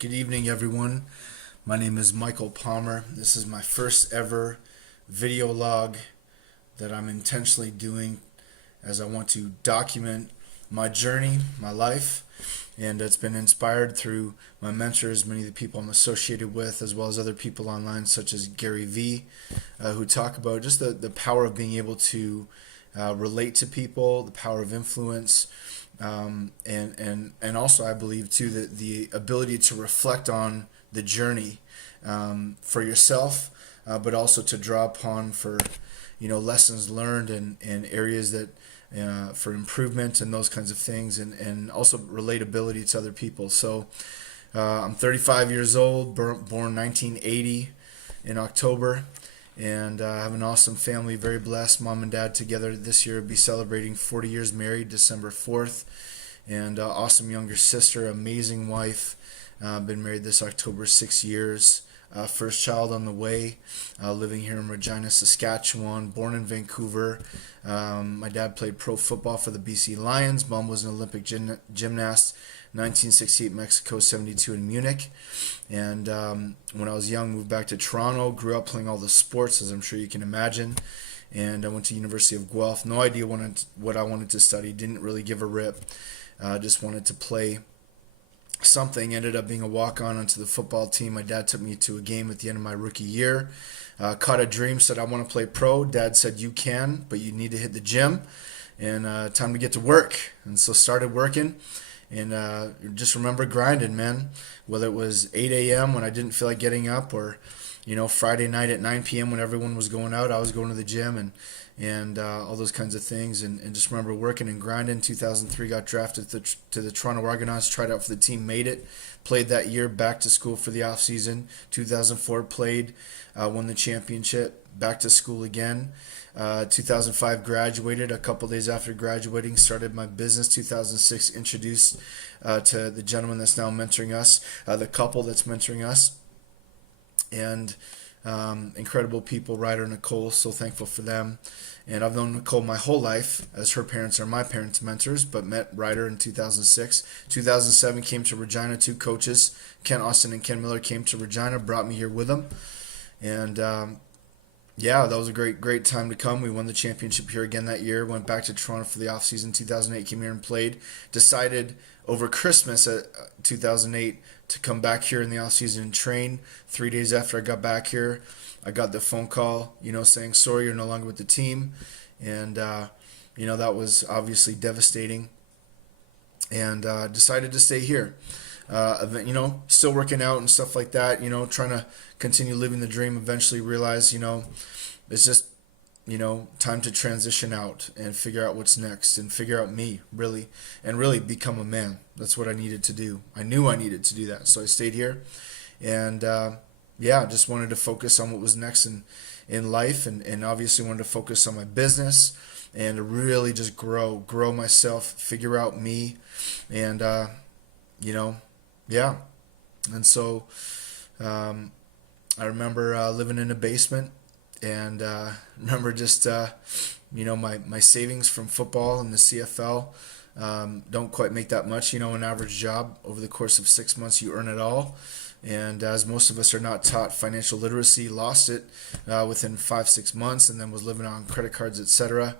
Good evening, everyone. My name is Michael Palmer. This is my first ever video log that I'm intentionally doing as I want to document my journey, my life, and it's been inspired through my mentors, many of the people I'm associated with, as well as other people online, such as Gary Vee, who talk about just the power of being able to relate to people, the power of influence, and also I believe too that the ability to reflect on the journey for yourself, but also to draw upon for lessons learned and areas that for improvement and those kinds of things, and also relatability to other people. So I'm 35 years old, born 1980 in October, and I have an awesome family, very blessed. Mom and dad together this year will be celebrating 40 years married, December 4th, and awesome younger sister, amazing wife. Been married this October 6 years. First child on the way, living here in Regina, Saskatchewan, born in Vancouver. My dad played pro football for the BC Lions. Mom was an Olympic gymnast, 1968 Mexico, 72 in Munich. And when I was young, moved back to Toronto, grew up playing all the sports, as I'm sure you can imagine. And I went to University of Guelph. No idea what I wanted to study, didn't really give a rip. Just wanted to play something. Ended up being a walk-on onto the football team. My dad took me to a game at the end of my rookie year. Caught a dream, said I want to play pro. Dad said you can, but you need to hit the gym, and time to get to work. And so started working, and just remember grinding, man. Whether it was 8 a.m. when I didn't feel like getting up, or Friday night at 9 p.m. when everyone was going out, I was going to the gym, and all those kinds of things, and just remember working and grinding. 2003 got drafted to the Toronto Argonauts, tried out for the team, made it, played that year, back to school for the off season. 2004 played, won the championship, back to school again. 2005 graduated. A couple days after graduating, started my business. 2006 introduced to the gentleman that's now mentoring us, the couple that's mentoring us, and incredible people, Ryder and Nicole, so thankful for them. And I've known Nicole my whole life, as her parents are my parents' mentors, but met Ryder in 2006. 2007 came to Regina, two coaches, Ken Austin and Ken Miller, came to Regina, brought me here with them. And yeah, that was a great time to come. We won the championship here again that year, went back to Toronto for the offseason. 2008 came here and played. Decided over Christmas 2008 to come back here in the offseason and train. 3 days after I got back here, I got the phone call, saying, sorry, you're no longer with the team. And, that was obviously devastating. And decided to stay here. Still working out and stuff like that, trying to continue living the dream. Eventually realize, it's just, time to transition out and figure out what's next and figure out me, really, and really become a man. That's what I needed to do. I knew I needed to do that. So I stayed here, and just wanted to focus on what was next in life, and obviously wanted to focus on my business and really just grow myself, figure out me, and, yeah. And so I remember living in a basement, and remember just my savings from football and the CFL. Don't quite make that much, an average job. Over the course of 6 months, you earn it all. And as most of us are not taught financial literacy, lost it within 5-6 months, and then was living on credit cards, etc.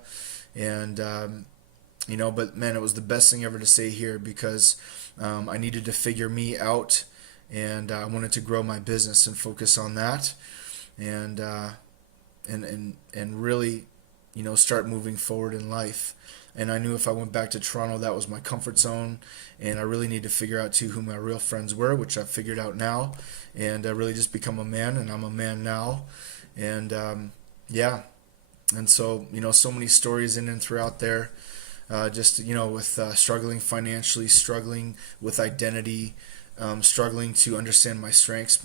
And but man, it was the best thing ever to stay here, because I needed to figure me out, and I wanted to grow my business and focus on that, and really, start moving forward in life. And I knew if I went back to Toronto, that was my comfort zone, and I really need to figure out too who my real friends were, which I've figured out now, and I really just become a man, and I'm a man now, and and so so many stories in and throughout there. With struggling financially, struggling with identity, struggling to understand my strengths,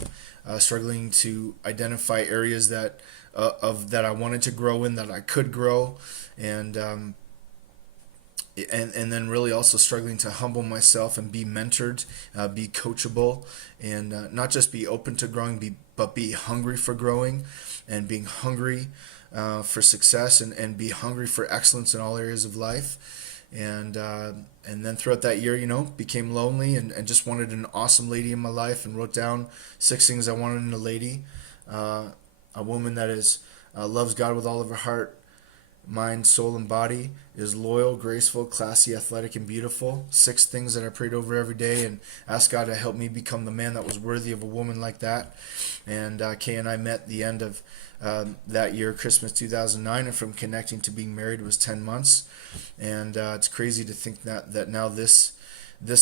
struggling to identify areas that I wanted to grow in, that I could grow, and then really also struggling to humble myself and be mentored, be coachable, and not just be open to growing, but be hungry for growing, and being hungry for success, and be hungry for excellence in all areas of life. And then throughout that year, became lonely and just wanted an awesome lady in my life, and wrote down 6 things I wanted in a lady. A woman that is loves God with all of her heart, mind, soul, and body, is loyal, graceful, classy, athletic, and beautiful. 6 things that I prayed over every day and asked God to help me become the man that was worthy of a woman like that. And Kay and I met the end of that year, Christmas 2009, and from connecting to being married was 10 months. And it's crazy to think that now this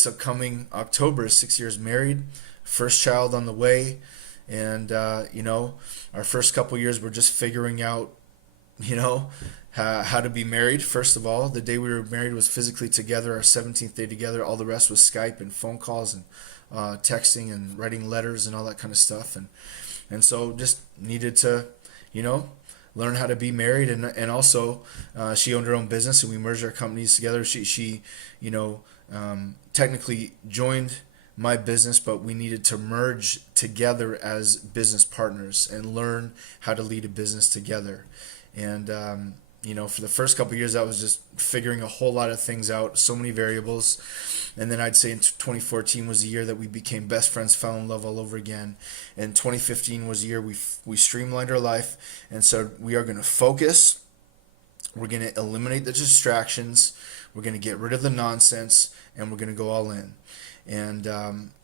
upcoming October is 6 years married, first child on the way. And our first couple years we're just figuring out you know, how to be married. First of all, the day we were married was physically together, our 17th day together. All the rest was Skype and phone calls and texting and writing letters and all that kind of stuff. And so just needed to, learn how to be married. And also, she owned her own business, and we merged our companies together. She technically joined my business, but we needed to merge together as business partners and learn how to lead a business together. And for the first couple of years, I was just figuring a whole lot of things out, so many variables. And then I'd say in 2014 was the year that we became best friends, fell in love all over again. And 2015 was the year we streamlined our life and said we are going to focus. We're going to eliminate the distractions. We're going to get rid of the nonsense, and we're going to go all in. And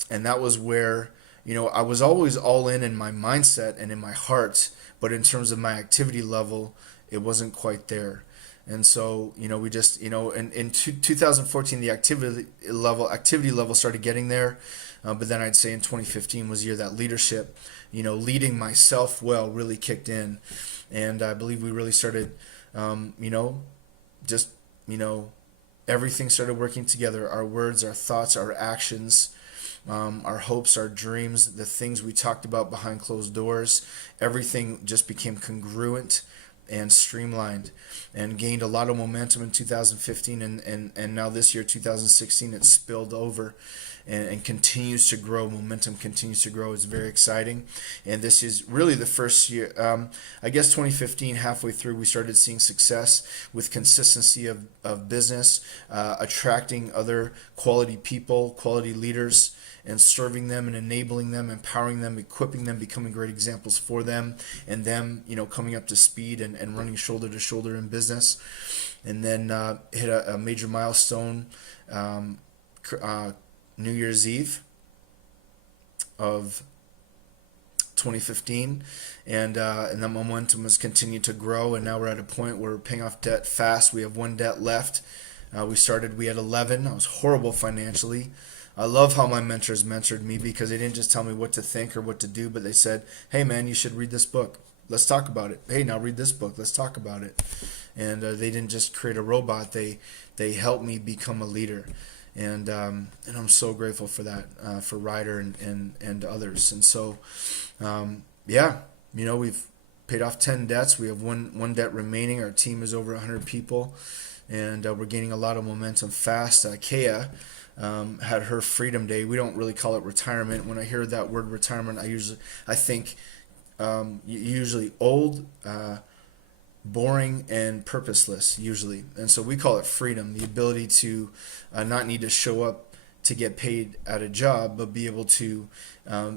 that was where I was always all in my mindset and in my heart, but in terms of my activity level, it wasn't quite there. And so, we just, in 2014, the activity level started getting there. But then I'd say in 2015 was the year that leadership, leading myself well really kicked in. And I believe we really started, just, everything started working together. Our words, our thoughts, our actions, our hopes, our dreams, the things we talked about behind closed doors, everything just became congruent and streamlined and gained a lot of momentum in 2015, and now this year, 2016, it's spilled over and continues to grow. Momentum continues to grow. It's very exciting. And this is really the first year, I guess 2015, halfway through, we started seeing success with consistency of business, attracting other quality people, quality leaders, and serving them and enabling them, empowering them, equipping them, becoming great examples for them, and them, coming up to speed and running shoulder to shoulder in business. And then hit a major milestone, New Year's Eve of 2015, and that momentum has continued to grow, and now we're at a point where we're paying off debt fast. We have one debt left. We had 11. I was horrible financially. I love how my mentors mentored me, because they didn't just tell me what to think or what to do, but they said, hey man, you should read this book. Let's talk about it. Hey, now read this book. Let's talk about it. And they didn't just create a robot. They helped me become a leader. And I'm so grateful for that, for Ryder and others. And so, we've paid off 10 debts. We have one debt remaining. Our team is over 100 people, and we're gaining a lot of momentum fast. Kea had her Freedom Day. We don't really call it retirement. When I hear that word retirement, I think usually old, boring, and purposeless, usually. And so we call it freedom, the ability to not need to show up to get paid at a job, but be able to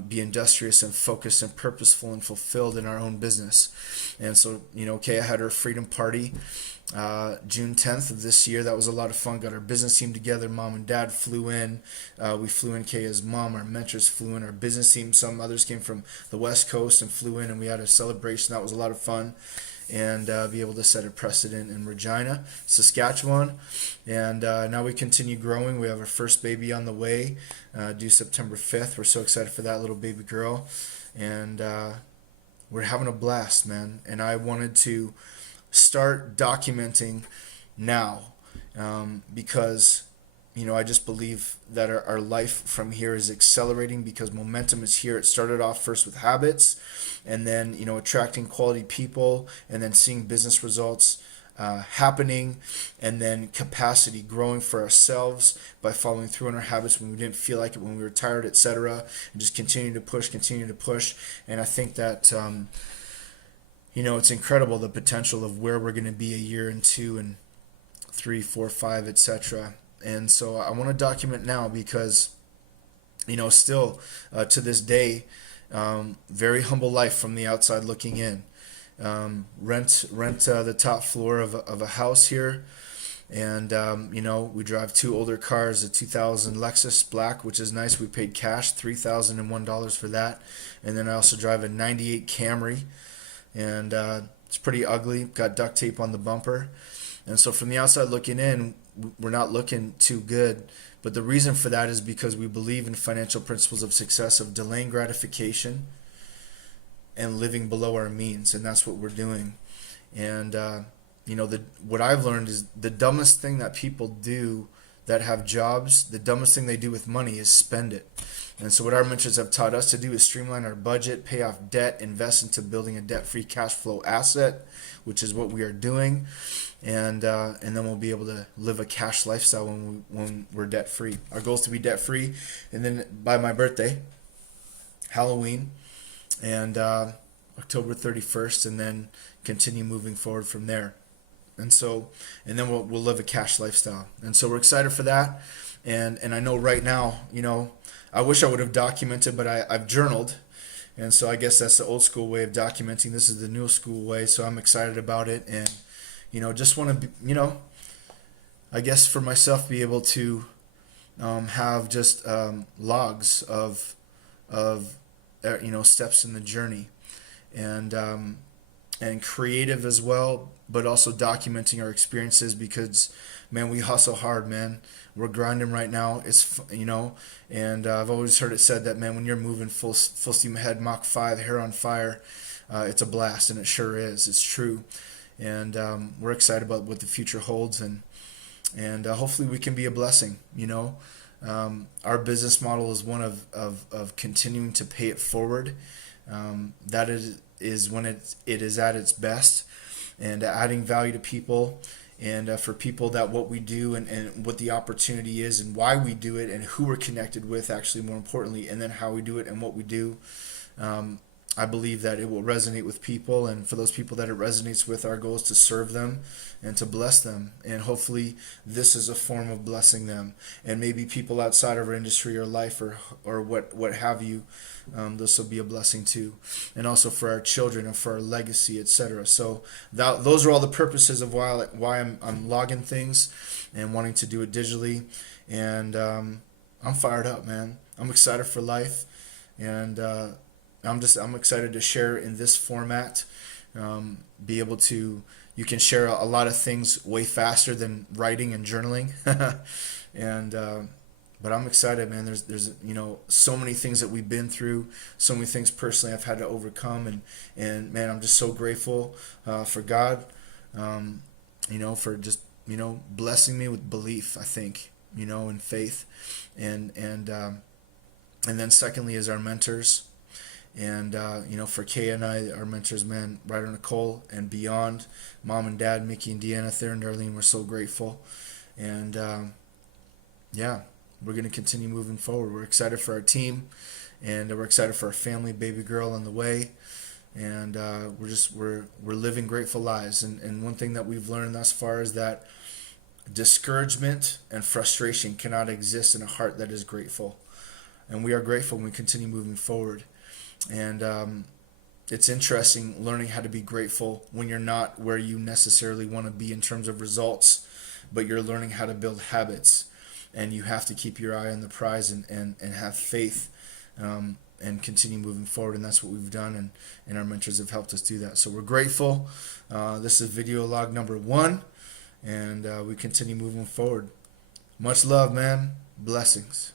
be industrious and focused and purposeful and fulfilled in our own business. And so, Kaya had her freedom party June 10th of this year. That was a lot of fun. Got our business team together. Mom and dad flew in. We flew in. Kaya's mom, our mentors flew in. Our business team, some others came from the West Coast and flew in, and we had a celebration. That was a lot of fun. And be able to set a precedent in Regina, Saskatchewan. And now we continue growing. We have our first baby on the way, due September 5th. We're so excited for that little baby girl. And we're having a blast, man. And I wanted to start documenting now, because I just believe that our life from here is accelerating, because momentum is here. It started off first with habits, and then attracting quality people, and then seeing business results happening, and then capacity growing for ourselves by following through on our habits when we didn't feel like it, when we were tired, etc., and just continue to push. And I think that it's incredible, the potential of where we're going to be a year and two and 3, 4, 5, etc. And so I want to document now because, still to this day, very humble life from the outside looking in. Rent the top floor of a house here, and we drive two older cars, a 2000 Lexus Black, which is nice. We paid cash $3,001 for that, and then I also drive a 98 Camry, and it's pretty ugly. Got duct tape on the bumper, and so from the outside looking in, we're not looking too good. But the reason for that is because we believe in financial principles of success of delaying gratification and living below our means, and that's what we're doing. And what I've learned is the dumbest thing that people do that have jobs, the dumbest thing they do with money is spend it. And so what our mentors have taught us to do is streamline our budget, pay off debt, invest into building a debt-free cash flow asset, which is what we are doing, and then we'll be able to live a cash lifestyle when we're debt-free. Our goal is to be debt-free, and then by my birthday, Halloween, and October 31st, and then continue moving forward from there. And then we'll live a cash lifestyle. And so we're excited for that. And I know right now, I wish I would have documented, but I've journaled. And so I guess that's the old school way of documenting. This is the new school way. So I'm excited about it. And, just want to be, I guess for myself, be able to have just logs of steps in the journey, and creative as well, but also documenting our experiences because, man, we hustle hard, man. We're grinding right now. It's, and I've always heard it said that, man, when you're moving full steam ahead, Mach 5, hair on fire, it's a blast, and it sure is. It's true. And we're excited about what the future holds, and hopefully we can be a blessing, Our business model is one of continuing to pay it forward. That is when it is at its best, and adding value to people, and for people that what we do and what the opportunity is and why we do it and who we're connected with, actually more importantly, and then how we do it and what we do. I believe that it will resonate with people, and for those people that it resonates with, our goal is to serve them and to bless them, and hopefully this is a form of blessing them, and maybe people outside of our industry or life or what have you. This will be a blessing too, and also for our children and for our legacy, etc. So those are all the purposes of why I'm logging things and wanting to do it digitally, and I'm fired up, man. I'm excited for life, and I'm excited to share in this format. Be able to, you can share a lot of things way faster than writing and journaling, but I'm excited, man. There's so many things that we've been through, so many things personally I've had to overcome, and man, I'm just so grateful for God, for just blessing me with belief, I think, and faith, and then secondly is our mentors. And for Kay and I, our mentors, man, Ryder Nicole and beyond, Mom and Dad, Mickey and Deanna, Thayer and Darlene, we're so grateful. And we're going to continue moving forward. We're excited for our team, and we're excited for our family, baby girl on the way. And we're living grateful lives. And one thing that we've learned thus far is that discouragement and frustration cannot exist in a heart that is grateful. And we are grateful when we continue moving forward. And it's interesting learning how to be grateful when you're not where you necessarily want to be in terms of results, but you're learning how to build habits, and you have to keep your eye on the prize and have faith, and continue moving forward. And that's what we've done, and our mentors have helped us do that. So we're grateful. This is video log number 1, and we continue moving forward. Much love, man. Blessings.